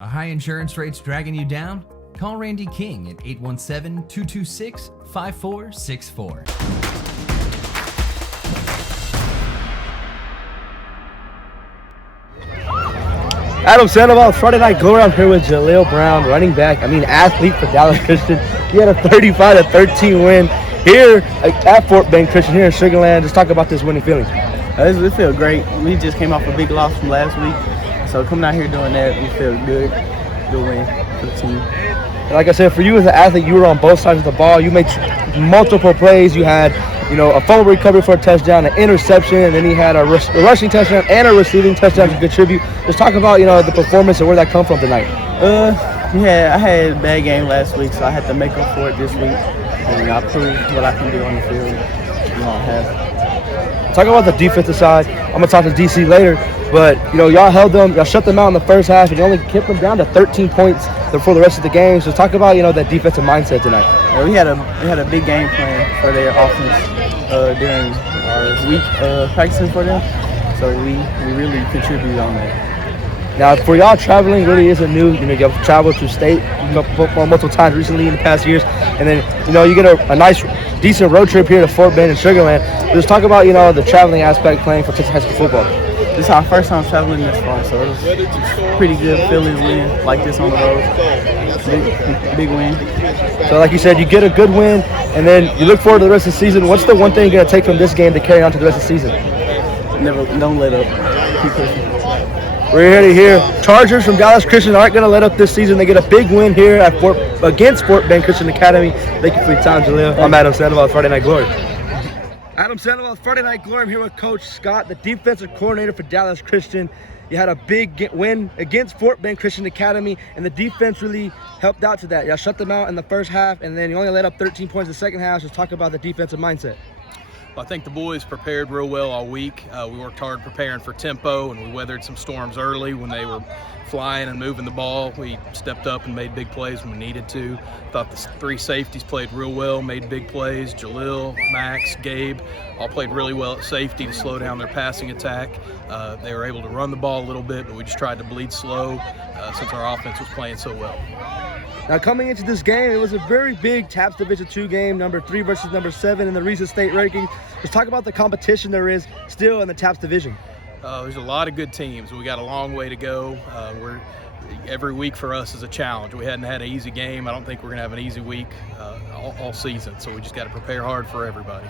Are high insurance rates dragging you down? Call Randy King at 817-226-5464. Adam Sandoval, Friday Night Glory. I'm here with Jalil Brown, running back, athlete for Dallas Christian. He had a 35-13 win here at Fort Bend Christian here in Sugar Land. Just talk about this winning feeling. It feels great. We just came off a big loss from last week. So coming out here doing that, we feel good. Good win for the team. And like I said, for you as an athlete, you were on both sides of the ball. You made multiple plays. You had, a fumble recovery for a touchdown, an interception, and then you had a rushing touchdown and a receiving touchdown to contribute. Just talk about, the performance and where that come from tonight. I had a bad game last week, so I had to make up for it this week. And I proved what I can do on the field. Talk about the defensive side. I'm going to talk to DC later. But, y'all held them, y'all shut them out in the first half, and you only kept them down to 13 points for the rest of the game. So talk about, that defensive mindset tonight. Yeah, we had a big game plan for their offense during our week practicing for them. So we really contributed on that. Now, for y'all, traveling really isn't new. You've traveled to state multiple times recently in the past years. And then, you get a nice, decent road trip here to Fort Bend and Sugar Land. Just talk about, the traveling aspect playing for Texas high school football. This is our first time traveling this far, so it was pretty good feeling to win like this on the road. Big win. So like you said, you get a good win, and then you look forward to the rest of the season. What's the one thing you're going to take from this game to carry on to the rest of the season? Don't let up. Keep pushing. We're here to hear Chargers from Dallas Christian aren't going to let up this season. They get a big win here against Fort Bend Christian Academy. Thank you for your time, Jalil. I'm Adam Sandoval, Friday Night Glory. Adam Sandoval, Friday Night Glory. I'm here with Coach Scott, the defensive coordinator for Dallas Christian. You had a big win against Fort Bend Christian Academy, and the defense really helped out to that. Y'all shut them out in the first half, and then you only let up 13 points in the second half. So talk about the defensive mindset. I think the boys prepared real well all week. We worked hard preparing for tempo, and we weathered some storms early when they were flying and moving the ball. We stepped up and made big plays when we needed to. Thought the three safeties played real well, made big plays. Jalil, Max, Gabe all played really well at safety to slow down their passing attack. They were able to run the ball a little bit, but we just tried to bleed slow since our offense was playing so well. Now, coming into this game, it was a very big TAPPS Division II game, number 3 versus number 7 in the recent state ranking. Let's talk about the competition there is still in the TAPPS division. There's a lot of good teams. We got a long way to go. Every week for us is a challenge. We hadn't had an easy game. I don't think we're going to have an easy week all season, so we just got to prepare hard for everybody.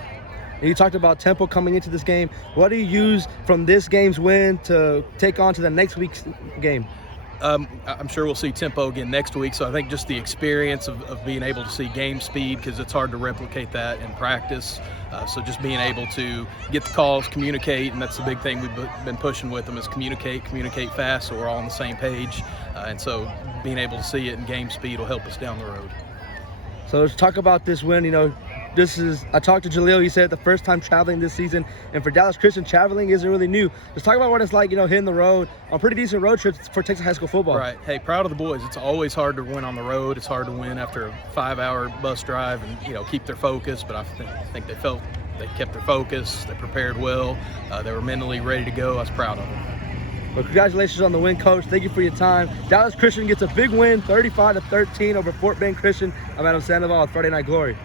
And you talked about tempo coming into this game. What do you use from this game's win to take on to the next week's game? I'm sure we'll see tempo again next week, so I think just the experience of being able to see game speed, because it's hard to replicate that in practice. So just being able to get the calls, communicate, and that's the big thing we've been pushing with them is communicate fast so we're all on the same page. And so being able to see it in game speed will help us down the road. So let's talk about this win. I talked to Jalil. He said the first time traveling this season, and for Dallas Christian, traveling isn't really new. Let's talk about what it's like, hitting the road on pretty decent road trips for Texas high school football. Right. Hey, proud of the boys. It's always hard to win on the road. It's hard to win after a 5-hour bus drive and keep their focus. But I think they kept their focus. They prepared well. They were mentally ready to go. I was proud of them. Well, congratulations on the win, Coach. Thank you for your time. Dallas Christian gets a big win, 35-13 over Fort Bend Christian. I'm Adam Sandoval with Friday Night Glory.